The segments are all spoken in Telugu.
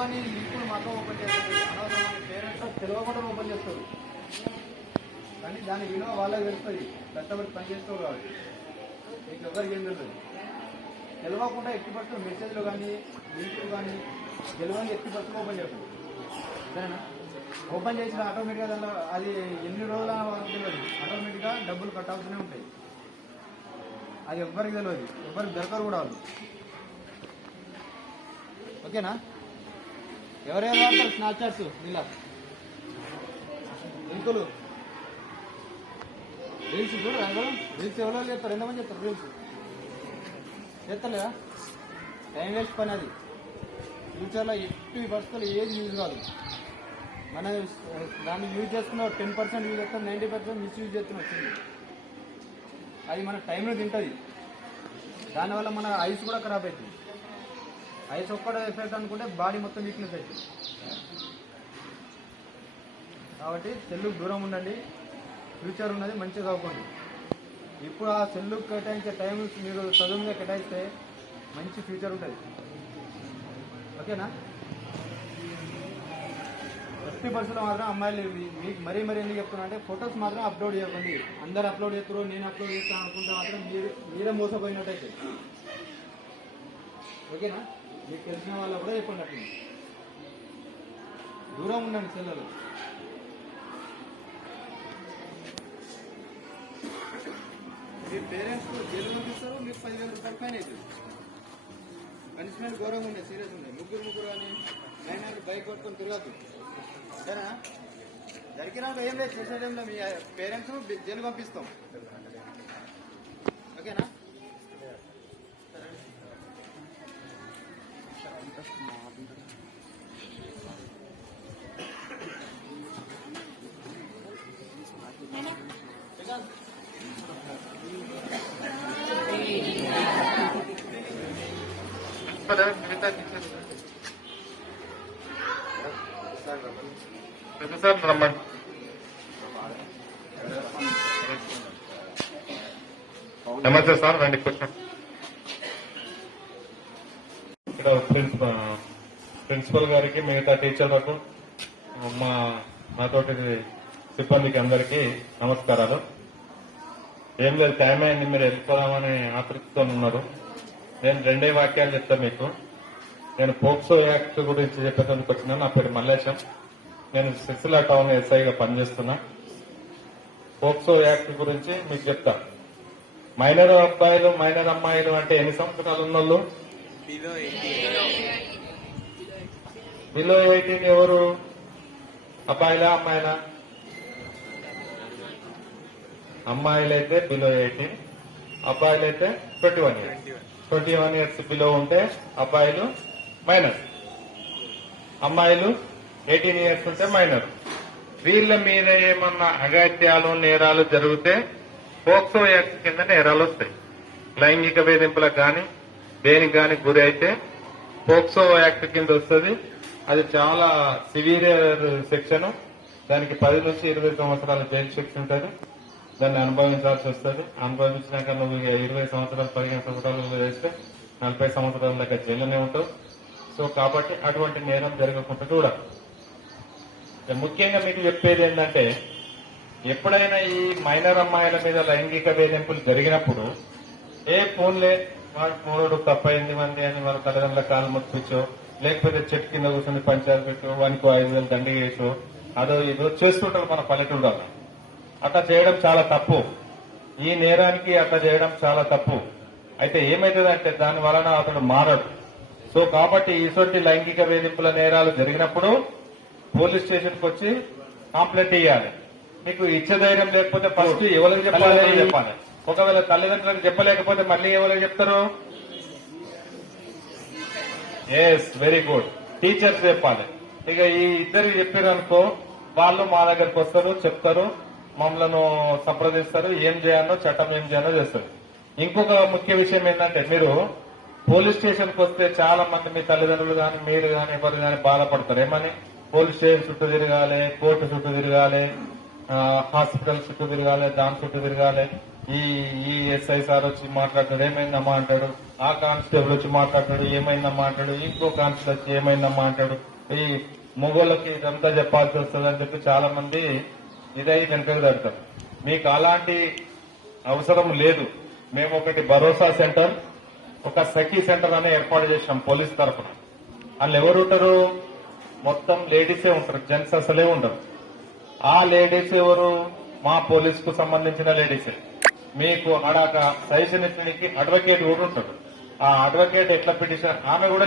తెలియని లింకులు మాత్రం ఓపెన్ చేస్తారు. అనవసరమైన పేరెంట్స్ తెలియకుండా ఓపెన్ చేస్తారు. కానీ దాని విలువ వాళ్ళకి తెలుస్తుంది. కష్టపడి పనిచేస్తారు కాబట్టి మీకు ఎవరికి ఏం తెలుస్తుంది. తెలియకుండా ఎట్టి పర్సెంట్ మెసేజ్లు కానీ లింకులు కానీ తెలియని ఎట్టి పర్సెంట్ ఓపెన్ చేస్తారు. సరేనా? ఓపెన్ చేసిన ఆటోమేటిక్గా దానిలో అది ఎన్ని రోజుల తెలియదు. ఆటోమేటిక్గా డబ్బులు కట్ అవుతూనే ఉంటాయి. అది ఎవ్వరికి తెలియదు, ఎవ్వరికి దొరకరు కూడా వాళ్ళు. ఓకేనా? ఎవరెవరు వాడతారు స్నాప్చాట్స్? ఇలా లింకులు రీల్స్ చూడరా? రీల్స్ ఎవరో చెప్తారు, ఎంతమంది చెప్తారు రీల్స్ చేస్తలేదా? టైం వేస్ట్ పని అది. ఫ్యూచర్లో ఎట్టి పరిస్థితులు ఏది యూజ్ కాదు. మన దాన్ని యూజ్ చేసుకున్న 10% యూజ్ చేస్తాం, 90% మిస్యూజ్ చేస్తున్న వచ్చింది. అది మన టైంలో తింటుంది. దానివల్ల మన ఐస్ కూడా ఖరాబ్ అవుతుంది. ఐస్ ఒక్కడే ఎఫెక్ట్ అనుకుంటే బాడీ మొత్తం వీక్నెస్ అవుతుంది. కాబట్టి సెల్లుకు దూరం ఉండండి. ఫ్యూచర్ ఉన్నది, మంచిగా చదువుకోండి. ఇప్పుడు ఆ సెల్లుకు కేటాయించే టైం మీరు చదువు మీద కేటాయిస్తే మంచి ఫ్యూచర్ ఉంటుంది. ఓకేనా? 50% మాత్రం అమ్మాయిలు మీకు మరీ ఎందుకు చెప్తున్నా అంటే ఫొటోస్ మాత్రం అప్లోడ్ చేయకండి. అందరు అప్లోడ్ చేస్తారు, నేను అప్లోడ్ చేస్తాను అనుకుంటే మాత్రం మీరే మోసపోయినట్టయితే. ఓకేనా? మీకు తెలిసిన వాళ్ళు కూడా చెప్పండి. అట్లా దూరం ఉండండి సెల్లులు. మీ పేరెంట్స్ జైలు పంపిస్తారు, మీకు 10,000 రూపాయలు ఫైన్ అవుతుంది. పనిష్మెంట్ ఘోరంగా ఉన్నాయి, సీరియస్ ఉన్నాయి. ముగ్గురు అని 9 బైక్ పట్టుకొని తిరగద్దు. సరేనా? జరిగినాక ఏం లేదు, చేసేదేంలో మీ పేరెంట్స్ జైలు పంపిస్తాం. ఓకేనా? నమస్తే సార్, రండి కూర్చోండి. ఇక్కడ ప్రిన్సిపల్ గారికి, మిగతా టీచర్లకు, మాతోటి సిబ్బందికి అందరికీ నమస్కారాలు. ఏం లేదు, టైం అయింది, మీరు వెళ్ళిపోదామని ఆతృతతో ఉన్నారు. నేను 2 వాక్యాలు చెప్తాను మీకు. నేను పోక్సో యాక్ట్ గురించి చెప్పేందుకు వచ్చినా. నా పేరు మల్లేశం. నేను సిరిసిల్ల టౌన్ ఎస్ఐగా పనిచేస్తున్నా. పోక్సో యాక్ట్ గురించి మీకు చెప్తా. మైనర్ అబ్బాయిలు, మైనర్ అమ్మాయిలు అంటే ఎన్ని సంవత్సరాలు ఉన్నోళ్ళు? బిలో 18 ఎవరు? అబ్బాయిలా అమ్మాయిలా? అమ్మాయిలైతే బిలో 18, అబ్బాయిలైతే 21 ఇయర్స్. 21 ఇయర్స్ బిలో ఉంటే అబ్బాయిలు మైనర్, అమ్మాయిలు 18 ఇయర్స్ ఉంటే మైనర్. వీళ్ళ మీద ఏమన్నా అగాత్యాలు, నేరాలు జరిగితే పోక్సో యాక్ట్ కింద నేరాలు వస్తాయి. లైంగిక వేధింపులకు కానీ దేనికి కానీ గురి అయితే పోక్సో యాక్ట్ కింద వస్తుంది. అది చాలా సివియర్ సెక్షన్. దానికి 10 నుంచి 20 సంవత్సరాల జైలు శిక్ష ఉంటుంది. దాన్ని అనుభవించాల్సి వస్తుంది. అనుభవించినాక నువ్వు 20 సంవత్సరాలు 15 సంవత్సరాలు వేస్తే 40 సంవత్సరాల దాకా జైలునే ఉంటావు. సో కాబట్టి అటువంటి నేరం జరగకుండా చూడాలి. ముఖ్యంగా మీకు చెప్పేది ఏంటంటే, ఎప్పుడైనా ఈ మైనర్ అమ్మాయిల మీద లైంగిక వేధింపులు జరిగినప్పుడు ఫోన్లే వాడు మూడు తప్పైంది మంది అని వాళ్ళ తల్లిదండ్రుల కాలు మొత్తించో, లేకపోతే చెట్టు కింద కూర్చొని పంచాయతీ పెట్టో, వానికి 5,000 దండి చేసో, అదో ఇదో చేస్తుంటారు మన పల్లెటూళ్ళలో. అట్లా చేయడం చాలా తప్పు. ఈ నేరానికి అట్లా చేయడం చాలా తప్పు. అయితే ఏమైతుందంటే దాని వలన అతడు మారడు. సో కాబట్టి ఇటువంటి లైంగిక వేధింపుల నేరాలు జరిగినప్పుడు పోలీస్ స్టేషన్కి వచ్చి కంప్లైంట్ ఇవ్వాలి. మీకు ఇచ్చే ధైర్యం లేకపోతే ఫస్ట్ ఎవరికి చెప్పాలి. ఒకవేళ తల్లిదండ్రులకు చెప్పలేకపోతే మళ్ళీ ఎవరికి చెప్తారు? ఎస్, వెరీ గుడ్, టీచర్స్ చెప్పాలి. ఇక ఈ ఇద్దరికి చెప్పారనుకో, వాళ్ళు మా దగ్గరకు వస్తారు, చెప్తారు, మమ్మల్ని సంప్రదిస్తారు, ఏం చేయాలో చట్టం ఏం చేయాలో చేస్తారు. ఇంకొక ముఖ్య విషయం ఏంటంటే, మీరు పోలీస్ స్టేషన్కి వస్తే చాలా మంది మీ తల్లిదండ్రులు కానీ మీరు కానీ ఎవరు కానీ బాధపడతారు. ఏమని? పోలీస్ స్టేషన్ చుట్టూ తిరగాలి, కోర్టు చుట్టూ తిరగాలి, హాస్పిటల్ చుట్టూ తిరగాలి, దాని చుట్టూ తిరగాలి. ఈ ఎస్ఐ సార్ వచ్చి మాట్లాడతాడు, ఏమైందమ్మా అంటాడు. ఆ కానిస్టేబుల్ వచ్చి మాట్లాడతాడు, ఏమైందమ్మా అంటాడు. ఇంకో కానిస్టేబుల్ వచ్చి ఏమైందమ్మా అంటాడు. ఈ మొగోళ్ళకి ఇదంతా చెప్పాల్సి వస్తుందని చెప్పి చాలా మంది ఇదై వెనకకు తడతారు. మీకు అలాంటి అవసరం లేదు. మేము ఒకటి భరోసా సెంటర్, ఒక సఖీ సెంటర్ అని ఏర్పాటు చేసినాం పోలీస్ తరఫున. వాళ్ళు ఎవరు ఉంటారు? మొత్తం లేడీసే ఉంటారు, జెంట్స్ అసలే ఉండరు. ఆ లేడీస్ ఎవరు? మా పోలీస్ కు సంబంధించిన లేడీసే. మీకు అడాక సజెషన్ ఇచ్చడానికి అడ్వకేట్ కూడా ఉంటాడు. ఆ అడ్వకేట్ ఎట్లా పిటిషన్, ఆమె కూడా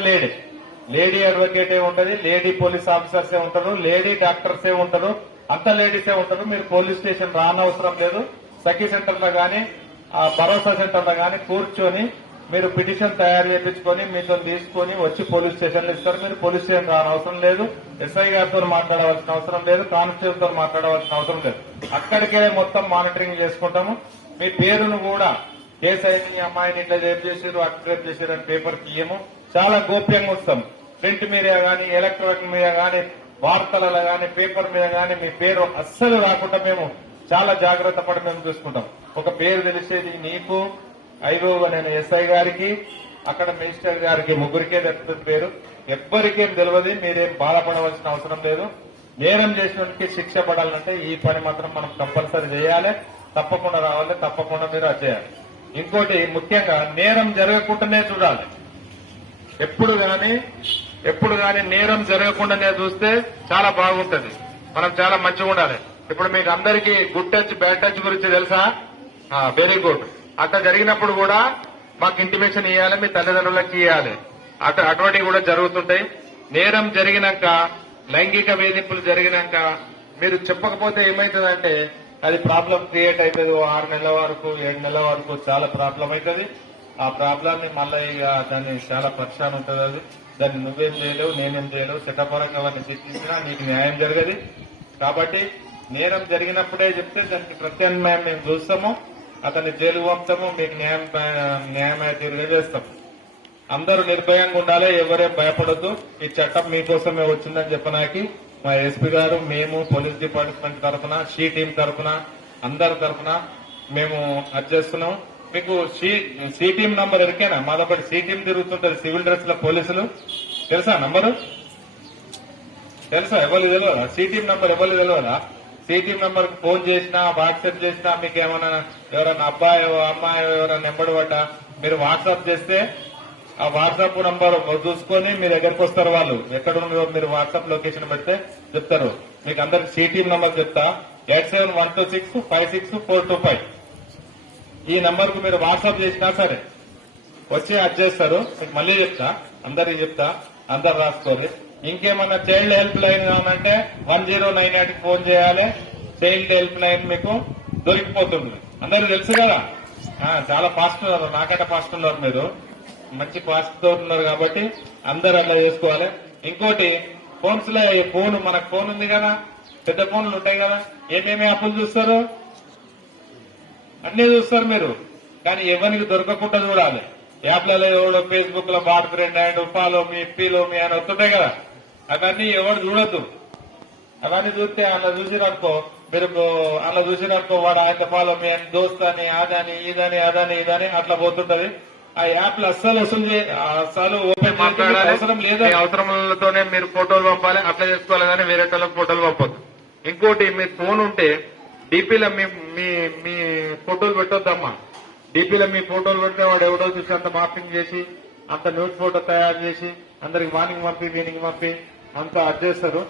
లేడీ అడ్వకేటే ఉంటది, లేడీ పోలీస్ ఆఫీసర్సే ఉంటారు, లేడీ డాక్టర్సే ఉంటారు, అంత లేడీసే ఉంటారు. మీరు పోలీస్ స్టేషన్ రానవసరం లేదు. సఖీ సెంటర్ లో గానీ ఆ భరోసా సెంటర్ లో గానీ కూర్చొని మీరు పిటిషన్ తయారు చేయించుకొని మీతో తీసుకొని వచ్చి పోలీస్ స్టేషన్ లో ఇస్తారు. మీరు పోలీస్ స్టేషన్ రానవసరం లేదు, ఎస్ఐ గారితో మాట్లాడవలసిన అవసరం లేదు, కానిస్టేబుల్ తో మాట్లాడవలసిన అవసరం లేదు. అక్కడికే మొత్తం మానిటరింగ్ చేసుకుంటాము. మీ పేరును కూడా కేసు అయింది, ఈ అమ్మాయిని ఇట్లా రేప్ చేసారు, అట్లా రేప్ చేసారు అని పేపర్ తీయము. చాలా గోప్యంగా వస్తాం. ప్రింట్ మీడియా గానీ, ఎలక్ట్రానిక్ మీడియా గానీ, వార్తలలో గానీ, పేపర్ మీద గానీ మీ పేరు అస్సలు రాకుండా మేము చాలా జాగ్రత్త పడి మేము చూసుకుంటాం. ఒక పేరు తెలిసేది నీకు, ఐదో నేను ఎస్ఐ గారికి, అక్కడ మినిస్టర్ గారికి, ముగ్గురికే దక్కుతుంది పేరు. ఎవ్వరికేం తెలియదు. మీరేం బాధపడవలసిన అవసరం లేదు. నేరం చేసినకి శిక్ష పడాలంటే ఈ పని మాత్రం మనం కంపల్సరీ చేయాలి. తప్పకుండా రావాలి, తప్పకుండా మీరు అది చేయాలి. ఇంకోటి ముఖ్యంగా నేరం జరగకుండానే చూడాలి. ఎప్పుడు గాని నేరం జరగకుండానే చూస్తే చాలా బాగుంటది. మనం చాలా మంచిగా ఉండాలి. ఇప్పుడు మీకు అందరికీ గుడ్ టచ్ బ్యాడ్ టచ్ గురించి తెలుసా? Very good. అట్లా జరిగినప్పుడు కూడా మాకు ఇంటిమేషన్ ఇవ్వాలి, మీ తల్లిదండ్రులకి ఇవ్వాలి. అటువంటివి కూడా జరుగుతుంటాయి. నేరం జరిగినాక, లైంగిక వేధింపులు జరిగినాక మీరు చెప్పకపోతే ఏమైతుందంటే అది ప్రాబ్లం క్రియేట్ అవుతుంది. 6 నెలల వరకు 7 నెలల వరకు చాలా ప్రాబ్లం అవుతుంది. ఆ ప్రాబ్లాన్ని మళ్ళీ ఇక దాన్ని చాలా పరిశాన్ ఉంటుంది. అది దాన్ని నువ్వేం చేయలేవు, నేనేం చేయలేవు. చట్టపరంగా వారిని శిక్షించినా నీకు న్యాయం జరగదు. కాబట్టి నేరం జరిగినప్పుడే చెప్తే దానికి ప్రత్యామ్నాయం మేము చూస్తాము, అతన్ని జైలు పంపుతాము, మీకు న్యాయమైన తీరుగా చేస్తాం. అందరూ నిర్భయంగా ఉండాలి, ఎవరేం భయపడద్దు. ఈ చట్టం మీకోసమే వచ్చిందని చెప్పడానికి మా ఎస్పీ గారు, మేము పోలీస్ డిపార్ట్మెంట్ తరఫున, షీ టీం తరఫున, అందరి తరఫున మేము అది చేస్తున్నాం. మీకు సి టీం నంబర్ ఎరికేనా? మాదొకటి సి టీం తిరుగుతుంటది, సివిల్ డ్రెస్ లో పోలీసులు. తెలుసా నంబరు? తెలుసా? ఎవరు తెలియదా? సి టీం నంబర్ ఎవరు తెలియదా? సి టీం నంబర్ కు ఫోన్ చేసినా, వాట్సాప్ చేసినా, మీకు ఏమైనా ఎవరైనా అబ్బాయి అమ్మాయి ఎవరైనా నెంబర్ పడ్డా మీరు వాట్సాప్ చేస్తే ఆ వాట్సాప్ నంబర్ చూసుకొని మీ దగ్గరకు వస్తారు. వాళ్ళు ఎక్కడ ఉన్నారో మీరు వాట్సాప్ లొకేషన్ పెడితే చెప్తారు. మీకు అందరికి సి టీం నంబర్ చెప్తా, 8712656425. ఈ నంబర్ కు మీరు వాట్సాప్ చేసినా సరే వచ్చి అది చేస్తారు. మీకు మళ్ళీ చెప్తా, అందరికి చెప్తా, అందరు రాసుకోవాలి. ఇంకేమన్నా చైల్డ్ హెల్ప్ లైన్ కావాలంటే 1098 కి ఫోన్ చేయాలి. చైల్డ్ హెల్ప్ లైన్ మీకు దొరికిపోతుంది. అందరికి తెలుసు కదా. చాలా ఫాస్ట్ ఉన్నారు, నాకంటే ఫాస్ట్ ఉన్నారు, మీరు మంచి ఫాస్ట్ తో ఉన్నారు. కాబట్టి అందరు అట్లా చేసుకోవాలి. ఇంకోటి ఫోన్స్ లో ఫోన్, మనకు ఫోన్ ఉంది కదా, పెద్ద ఫోన్లు ఉంటాయి కదా, ఏమేమి యాప్లు చూస్తారు? అన్ని చూస్తారు మీరు. కానీ ఎవరికి దొరకకుండా చూడాలి. యాప్లలో ఎవడో ఫేస్బుక్ లో bot friend and follow me, పీలో మీ అని వస్తుంటాయి కదా, అవన్నీ ఎవరు చూడొద్దు. అవన్నీ చూస్తే అలా చూసినట్టుకో, మీరు అలా చూసినట్టుకో వాడు ఆయన ఫాలో మీ అని, దోస్త్ అని, అదని ఇదని ఇదని అట్లా పోతుంటది. ఆ యాప్లు అస్సలు ఓపెన్ మాట్లాడాలి, అవసరం లేదు. అవసరంతోనే మీరు ఫోటోలు పంపాలి, అప్లై చేసుకోవాలి. కానీ వేరే వాళ్ళకి ఫోటోలు పంపొద్దు. ఇంకోటి, మీ ఫోన్ ఉంటే డీపీలో మీ ఫోటోలు పెట్టొద్దమ్మా. డీపీలో మీ ఫోటోలు పెడితే వాడు ఎవడో చూసి అంత మార్పింగ్ చేసి, అంత న్యూడ్ ఫోటో తయారు చేసి అందరికి వార్నింగ్ పంపి, వీనింగ్ పంపి అంతా అది చేస్తారు.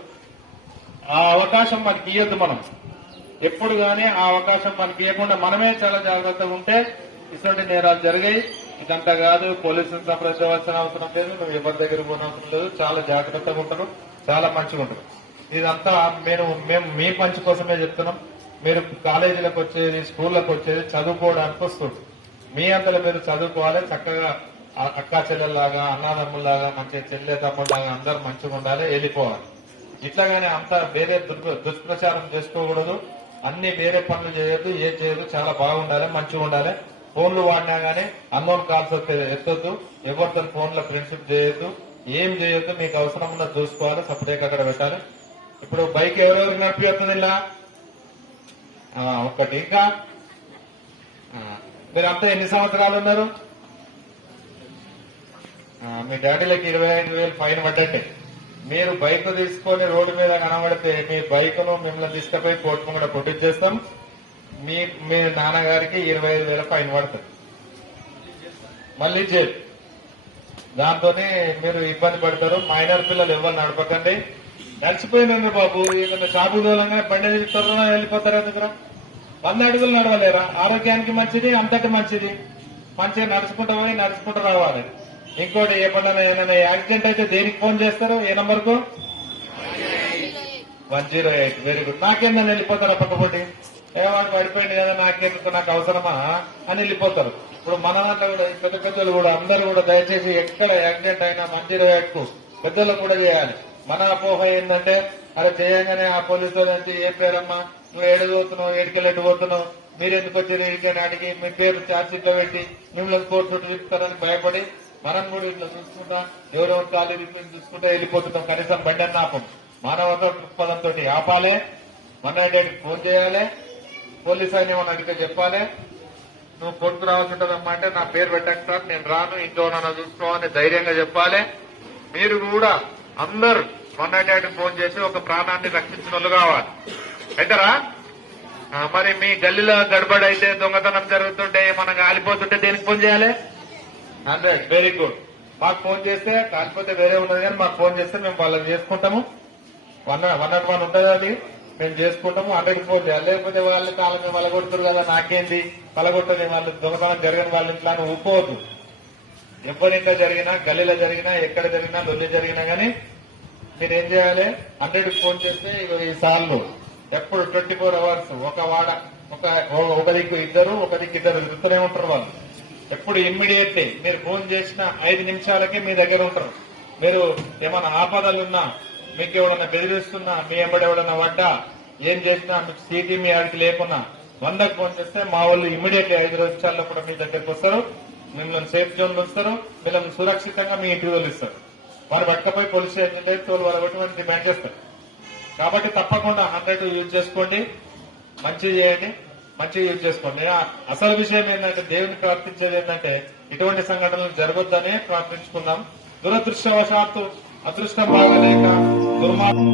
ఆ అవకాశం మనకి ఇవ్వద్దు. మనం ఎప్పుడు గానీ ఆ అవకాశం మనకి ఇవ్వకుండా మనమే చాలా జాగ్రత్తగా ఉంటే ఇటువంటి నేరాలు జరిగాయి. ఇదంతా కాదు, పోలీసులు సంప్రదించవలసిన అవసరం లేదు, నువ్వు ఎవరి దగ్గర పోనవసరం లేదు. చాలా జాగ్రత్తగా ఉంటారు, చాలా మంచిగా ఉంటారు. ఇదంతా మేము మీ పంచి కోసమే చెప్తున్నాం. మీరు కాలేజీలకు వచ్చేది, స్కూళ్లకు వచ్చేది చదువుకోవడానికి వస్తుంది. మీ అంతలో మీరు చదువుకోవాలి. చక్కగా అక్కా చెల్లెల్లాగా, అన్నాదమ్ముల్లాగా, మంచిగా చెల్లె తమ్ముళ్లాగా అందరూ మంచిగా ఉండాలి, వెళ్ళిపోవాలి. ఇట్లాగానే అంతా వేరే దుష్ప్రచారం చేసుకోకూడదు. అన్ని వేరే పనులు చేయొద్దు, ఏం చేయొద్దు. చాలా బాగుండాలి, మంచిగా ఉండాలి. ఫోన్లు వాడినా గానీ అన్నోన్ కాల్స్ వస్తే ఎత్తొద్దు. ఎవరితో ఫోన్లో ఫ్రెండ్షిప్ చేయొద్దు, ఏం చేయొద్దు. మీకు అవసరం ఉన్నది చూసుకోవాలి, సపరేట్ అక్కడ పెట్టాలి. ఇప్పుడు బైక్ ఎవరెవరికి నడిపిస్తుంది ఇలా ఒక్కటి. ఇంకా మీరంతా ఎన్ని సంవత్సరాలు ఉన్నారు? మీ డాడీలకి 25,000 ఫైన్ పడ్డట్టే. మీరు బైక్ తీసుకొని రోడ్డు మీద కనబడితే మీ బైక్ ను మిమ్మల్ని తీసుకుపోయి కోర్టు ముంగడ కొట్టించేస్తాం. మీ నాన్నగారికి 25,000 ఫైన్ పడుతుంది, మళ్ళీ జైలు. దాంతో మీరు ఇబ్బంది పడతారు. మైనర్ పిల్లలు ఎవరు నడపకండి. నడిచిపోయినండి బాబు, ఏదైనా షాపు దూరంగా బండి త్వరగా వెళ్ళిపోతారా దగ్గర 100 అడుగులు నడవలేరా? ఆరోగ్యానికి మంచిది, అంతటి మంచిది. మంచిగా నడుచుకుంటూ పోయి నడుచుకుంటూ రావాలి. ఇంకోటి ఎప్పుడైనా ఏమైనా యాక్సిడెంట్ అయితే దేనికి ఫోన్ చేస్తారు? ఏ నంబర్ కు? 108. Very good. నాకేందని వెళ్ళిపోతారా పక్కపొట్టి? ఏమంటే పడిపోయింది కదా, నాకెందుకు, నాకు అవసరమా అని వెళ్ళిపోతారు. ఇప్పుడు మన దాంట్లో కూడా పెద్ద పెద్దలు కూడా అందరూ కూడా దయచేసి ఎక్కడ యాక్సిడెంట్ అయినా 108 కు పెద్దలు కూడా చేయాలి. మన అపోహ ఏంటంటే, అరే చేయంగానే ఆ పోలీసు వాళ్ళు ఏ పేరమ్మా, నువ్వు ఏడుపోతున్నావు, ఏడుకెళ్ళెట్టు పోతున్నావు, మీరెందుకు వచ్చారు ఇంటిని అడిగి మీ పేరు ఛార్జ్షీట్ లో పెట్టి మిమ్మల్ని కోర్టు చుట్టూ తిప్పుతారని భయపడి మనం కూడా ఇట్లా చూసుకుంటా ఎవరెవరు ఖాళీ చూసుకుంటా వెళ్ళిపోతున్నాం. కనీసం బండి అన్న ఆపం. మానవత దృక్పథంతో ఆపాలే. 108 ఫోన్ చేయాలి. పోలీసు ఆయన ఏమన్నా అడిగితే చెప్పాలి. నువ్వు కోర్టుకు రావాల్సి ఉంటుందమ్మా అంటే నా పేరు పెట్టక సార్, నేను రాను, ఇంట్లో నన్ను చూసుకోవాలని ధైర్యంగా చెప్పాలి. మీరు కూడా అందరు 108 ఫోన్ చేసి ఒక ప్రాణాన్ని రక్షించిన వాళ్ళు కావాలి. అయితరా? మరి మీ గల్లీలో గడబడి అయితే, దొంగతనం జరుగుతుంటే, మనం కాలిపోతుంటే దేనికి ఫోన్ చేయాలి? 100. Very good. మాకు ఫోన్ చేస్తే, కాకపోతే వేరే ఉన్నది కానీ మాకు ఫోన్ చేస్తే మేము వాళ్ళకి చేసుకుంటాము. 101 ఉంటుంది అది, మేము చేసుకుంటాము. 100కి ఫోన్ చేయాలి. లేకపోతే వాళ్ళ కాలం వలగొడుతున్నారు కదా, నాకేంది వలగొట్టని, వాళ్ళు దొంగతనం జరిగిన వాళ్ళ ఇంట్లో ఊపోవద్దు. ఎవరింట్లో జరిగినా, గల్లీలో జరిగినా, ఎక్కడ జరిగినా, లొల్లి జరిగినా గానీ మీరేం చేయాలి? 100కి ఫోన్ చేస్తే ఈ సార్లు ఎప్పుడు 24 అవర్స్ ఒక వాడ, ఒక దిక్కు ఇద్దరు, ఒక దిక్కు ఇద్దరు తిరుగుతూనే ఉంటారు వాళ్ళు. ఎప్పుడు ఇమ్మీడియట్లీ మీరు ఫోన్ చేసిన 5 నిమిషాలకే మీ దగ్గర ఉంటారు. మీరు ఏమైనా ఆపదలున్నా, మీకు ఎవడన్నా బెదిరిస్తున్నా, మీ ఎంబడి ఎవడన్నా పడ్డా, ఏం చేసినా మీకు సీటీ మీ ఆడికి లేకున్నా 100కి ఫోన్ చేస్తే మా వాళ్ళు ఇమ్మీడియట్లీ 5 నిమిషాల్లో కూడా మీ దగ్గరకు వస్తారు. మిమ్మల్ని సేఫ్ జోన్ లో వస్తారు. మిమ్మల్ని సురక్షితంగా మీ ఇంటికి తోలిస్తారు. వారు పట్టుకపోయి పోలీస్ స్టేషన్ తోలు వాళ్ళ మనం డిమాండ్ చేస్తారు. కాబట్టి తప్పకుండా 100 యూజ్ చేసుకోండి, మంచి చేయండి, మంచిగా యూజ్ చేసుకోండి. అసలు విషయం ఏంటంటే, దేవుని ప్రార్థించేది ఏంటంటే ఇటువంటి సంఘటనలు జరగొద్దనే ప్రార్థించుకుందాం. దురదృష్టవశాత్తు అదృష్టం బాగలేక దుర్మార్గం